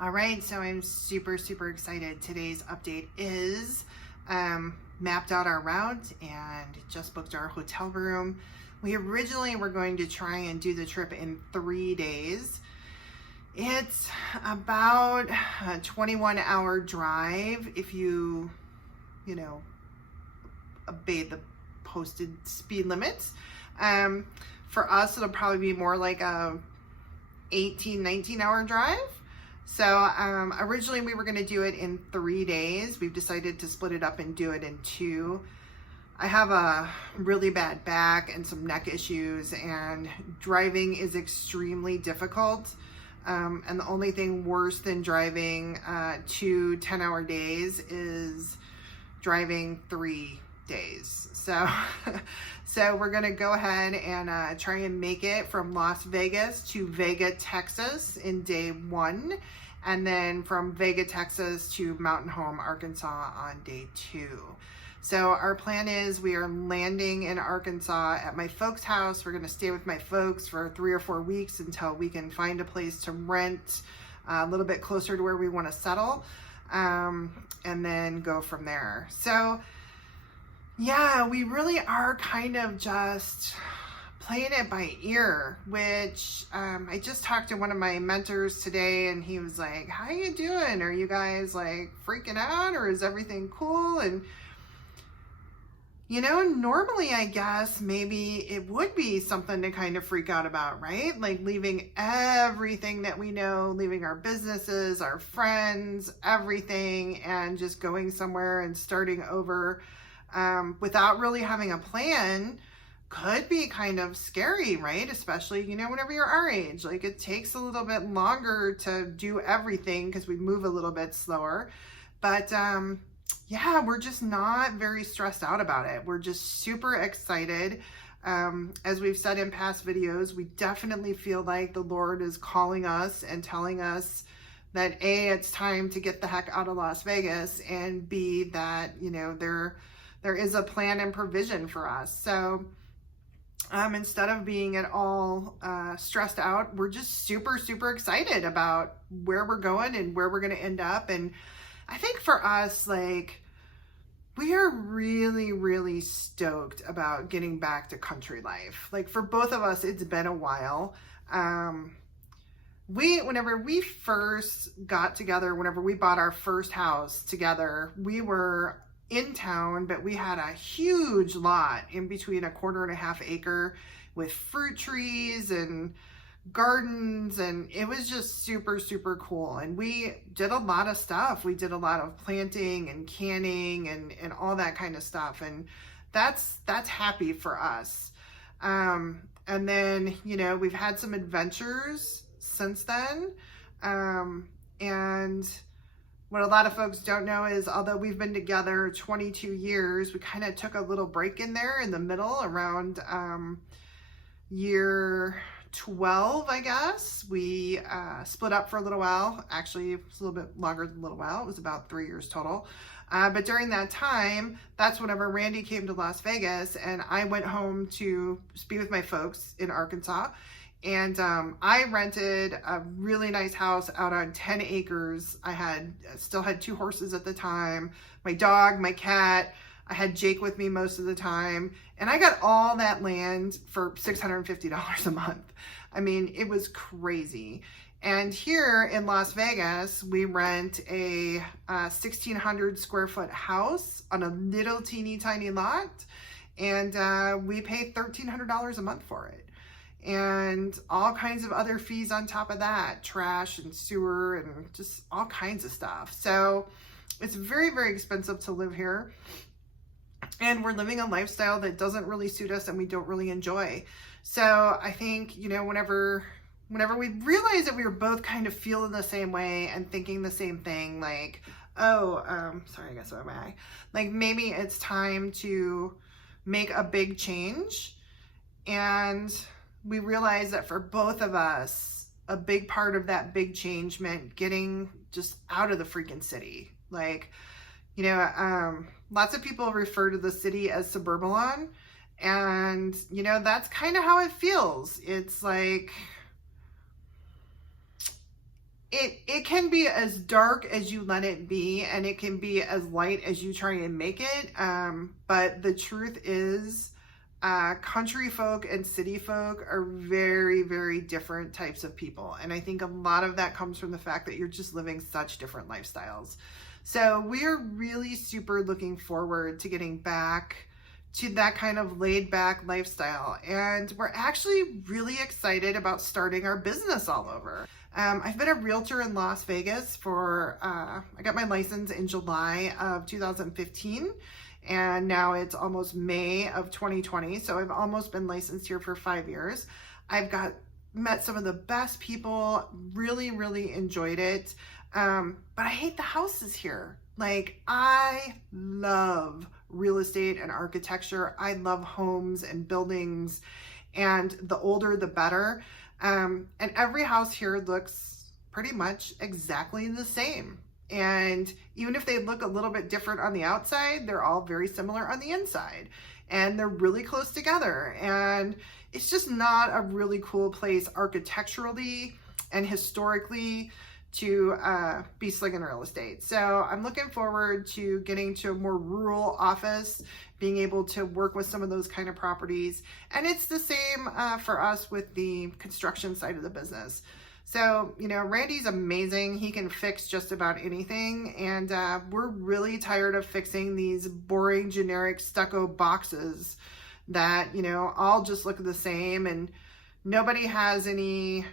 All right, so I'm super, super excited. Today's update is mapped out our route and just booked our hotel room. We originally were going to try and do the trip in 3 days. It's about a 21-hour drive if you obey the posted speed limits. For us, it'll probably be more like a 19-hour drive. So originally we were going to do it in 3 days. We've decided to split it up and do it in 2. I have a really bad back and some neck issues, and driving is extremely difficult. And the only thing worse than driving 2 10-hour days is driving 3 days. So, so we're gonna go ahead and try and make it from Las Vegas to Vega, Texas in day 1, and then from Vega, Texas to Mountain Home, Arkansas on day 2. So our plan is we are landing in Arkansas at my folks' house. We're gonna stay with my folks for 3 or 4 weeks until we can find a place to rent a little bit closer to where we wanna settle, and then go from there. So yeah, we really are kind of just playing it by ear, which I just talked to one of my mentors today, and he was like, how you doing? Are you guys like freaking out, or is everything cool? And normally I guess maybe it would be something to kind of freak out about, right? Like leaving everything that we know, leaving our businesses, our friends, everything, and just going somewhere and starting over without really having a plan could be kind of scary, right? Especially, whenever you're our age, like it takes a little bit longer to do everything because we move a little bit slower. But yeah, we're just not very stressed out about it. We're just super excited. As we've said in past videos, we definitely feel like the Lord is calling us and telling us that A, it's time to get the heck out of Las Vegas, and B, that, there is a plan and provision for us. So instead of being at all stressed out, we're just super, super excited about where we're going and where we're going to end up. And I think for us, like, we are really, really stoked about getting back to country life. Like for both of us, it's been a while. Whenever we first got together, whenever we bought our first house together, we were in town, but we had a huge lot in between, a 1.5 acre with fruit trees and gardens, and it was just super, super cool. And we did a lot of stuff. We did a lot of planting and canning and all that kind of stuff, and that's happy for us. And then we've had some adventures since then, and what a lot of folks don't know is, although we've been together 22 years, we kind of took a little break in there in the middle around year 12, I guess. We split up for a little while. Actually, it was a little bit longer than a little while. It was about 3 years total. But during that time, that's whenever Randy came to Las Vegas, and I went home to be with my folks in Arkansas. And I rented a really nice house out on 10 acres. I still had 2 horses at the time, my dog, my cat. I had Jake with me most of the time. And I got all that land for $650 a month. I mean, it was crazy. And here in Las Vegas, we rent a 1,600 square foot house on a little teeny tiny lot. And we pay $1,300 a month for it. And all kinds of other fees on top of that, trash and sewer and just all kinds of stuff. So it's very, very expensive to live here. And we're living a lifestyle that doesn't really suit us and we don't really enjoy. So I think, whenever we realized that we were both kind of feeling the same way and thinking the same thing, like, sorry, I guess so am I. Like maybe it's time to make a big change. And we realized that for both of us, a big part of that big change meant getting just out of the freaking city. Like, lots of people refer to the city as Suburbalon, and, that's kind of how it feels. It's like, it can be as dark as you let it be, and it can be as light as you try and make it. But the truth is, country folk and city folk are very, very different types of people. And I think a lot of that comes from the fact that you're just living such different lifestyles. So we're really super looking forward to getting back to that kind of laid back lifestyle. And we're actually really excited about starting our business all over. I've been a realtor in Las Vegas for, I got my license in July of 2015, and now it's almost May of 2020. So I've almost been licensed here for 5 years. Met some of the best people, really, really enjoyed it. But I hate the houses here. Like, I love real estate and architecture. I love homes and buildings, and the older, the better. And every house here looks pretty much exactly the same. And even if they look a little bit different on the outside, they're all very similar on the inside. And they're really close together. And it's just not a really cool place architecturally and historically to be slinging real estate. So I'm looking forward to getting to a more rural office, being able to work with some of those kind of properties. And it's the same for us with the construction side of the business. So, you know, Randy's amazing. He can fix just about anything. And we're really tired of fixing these boring, generic stucco boxes that, you know, all just look the same, and nobody has any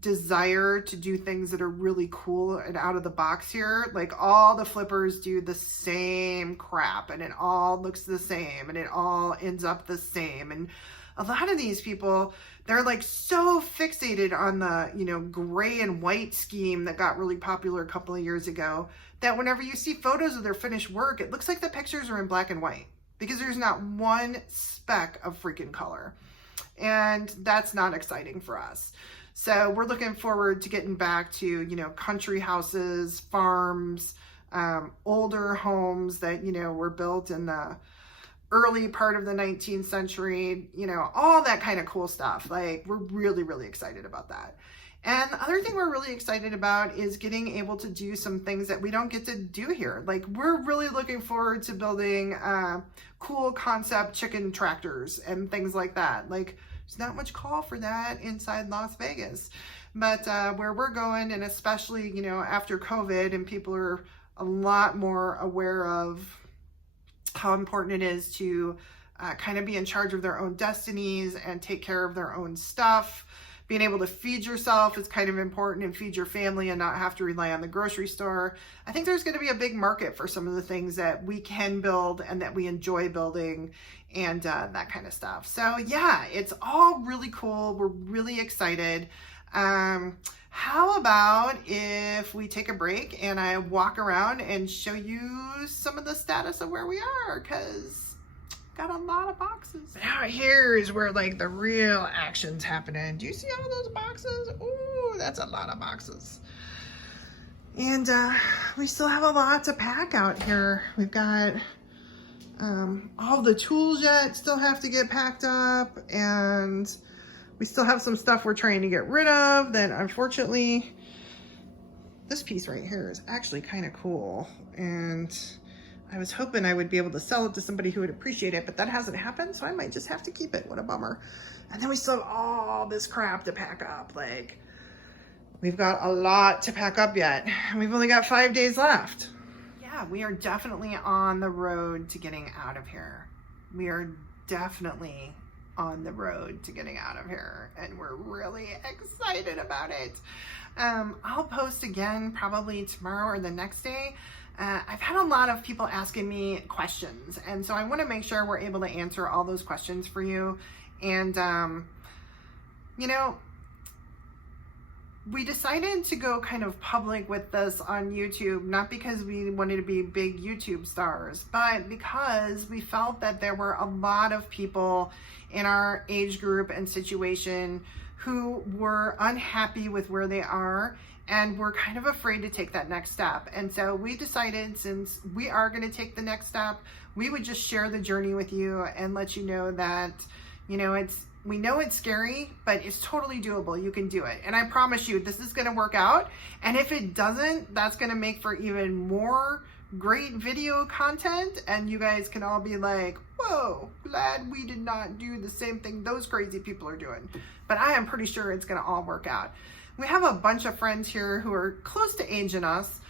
desire to do things that are really cool and out of the box here. Like, all the flippers do the same crap, and it all looks the same, and it all ends up the same. And a lot of these people, they're like so fixated on the, you know, gray and white scheme that got really popular a couple of years ago, that whenever you see photos of their finished work, it looks like the pictures are in black and white, because there's not one speck of freaking color. And that's not exciting for us. So we're looking forward to getting back to, you know, country houses, farms, older homes that, you know, were built in the early part of the 19th century, you know, all that kind of cool stuff. Like, we're really, really excited about that. And the other thing we're really excited about is getting able to do some things that we don't get to do here. Like, we're really looking forward to building cool concept chicken tractors and things like that. Like, there's not much call for that inside Las Vegas. But where we're going, and especially, you know, after COVID, and people are a lot more aware of how important it is to kind of be in charge of their own destinies and take care of their own stuff. Being able to feed yourself is kind of important, and feed your family and not have to rely on the grocery store. I think there's going to be a big market for some of the things that we can build and that we enjoy building, and that kind of stuff. So yeah, it's all really cool. We're really excited. How about if we take a break and I walk around and show you some of the status of where we are, because got a lot of boxes. But out here is where like the real action's happening. Do you see all those boxes? Ooh, that's a lot of boxes. And we still have a lot to pack out here. We've got all the tools yet still have to get packed up, and we still have some stuff we're trying to get rid of that, unfortunately. This piece right here is actually kind of cool, and I was hoping I would be able to sell it to somebody who would appreciate it, but that hasn't happened, so I might just have to keep it. What a bummer. And then we still have all this crap to pack up. Like, we've got a lot to pack up yet, and we've only got 5 days left. Yeah, we are definitely on the road to getting out of here. We are definitely on the road to getting out of here, and we're really excited about it. I'll post again probably tomorrow or the next day. I've had a lot of people asking me questions, and so I want to make sure we're able to answer all those questions for you. And you know, we decided to go kind of public with this on YouTube, not because we wanted to be big YouTube stars, but because we felt that there were a lot of people in our age group and situation who were unhappy with where they are and were kind of afraid to take that next step. And so we decided, since we are going to take the next step, we would just share the journey with you and let you know that, you know, We know it's scary, but it's totally doable. You can do it. And I promise you, this is going to work out. And if it doesn't, that's going to make for even more great video content. And you guys can all be like, whoa, glad we did not do the same thing those crazy people are doing. But I am pretty sure it's going to all work out. We have a bunch of friends here who are close to age in us,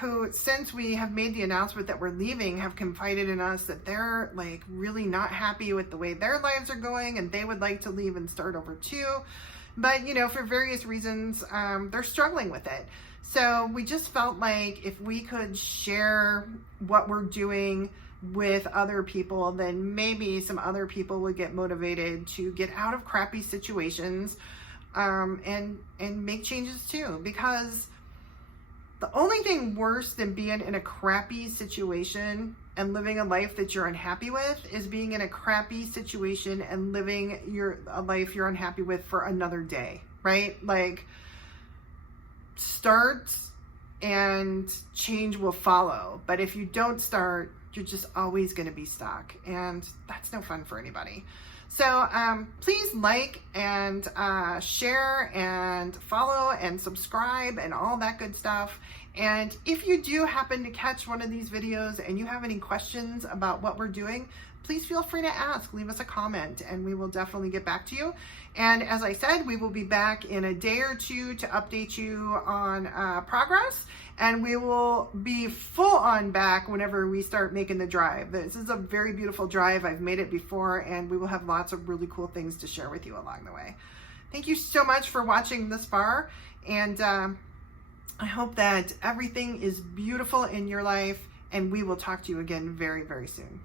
who, since we have made the announcement that we're leaving, have confided in us that they're like really not happy with the way their lives are going, and they would like to leave and start over too. But, you know, for various reasons, they're struggling with it. So we just felt like if we could share what we're doing with other people, then maybe some other people would get motivated to get out of crappy situations, and make changes too. Because the only thing worse than being in a crappy situation and living a life that you're unhappy with is being in a crappy situation and living a life you're unhappy with for another day, right? Like, start and change will follow. But if you don't start, you're just always going to be stuck, and that's no fun for anybody. So please like and share and follow and subscribe and all that good stuff. And if you do happen to catch one of these videos and you have any questions about what we're doing, please feel free to ask. Leave us a comment and we will definitely get back to you. And as I said, we will be back in a day or two to update you on progress. And we will be full on back whenever we start making the drive. This is a very beautiful drive. I've made it before, and we will have lots of really cool things to share with you along the way. Thank you so much for watching this far. And I hope that everything is beautiful in your life, and we will talk to you again very, very soon.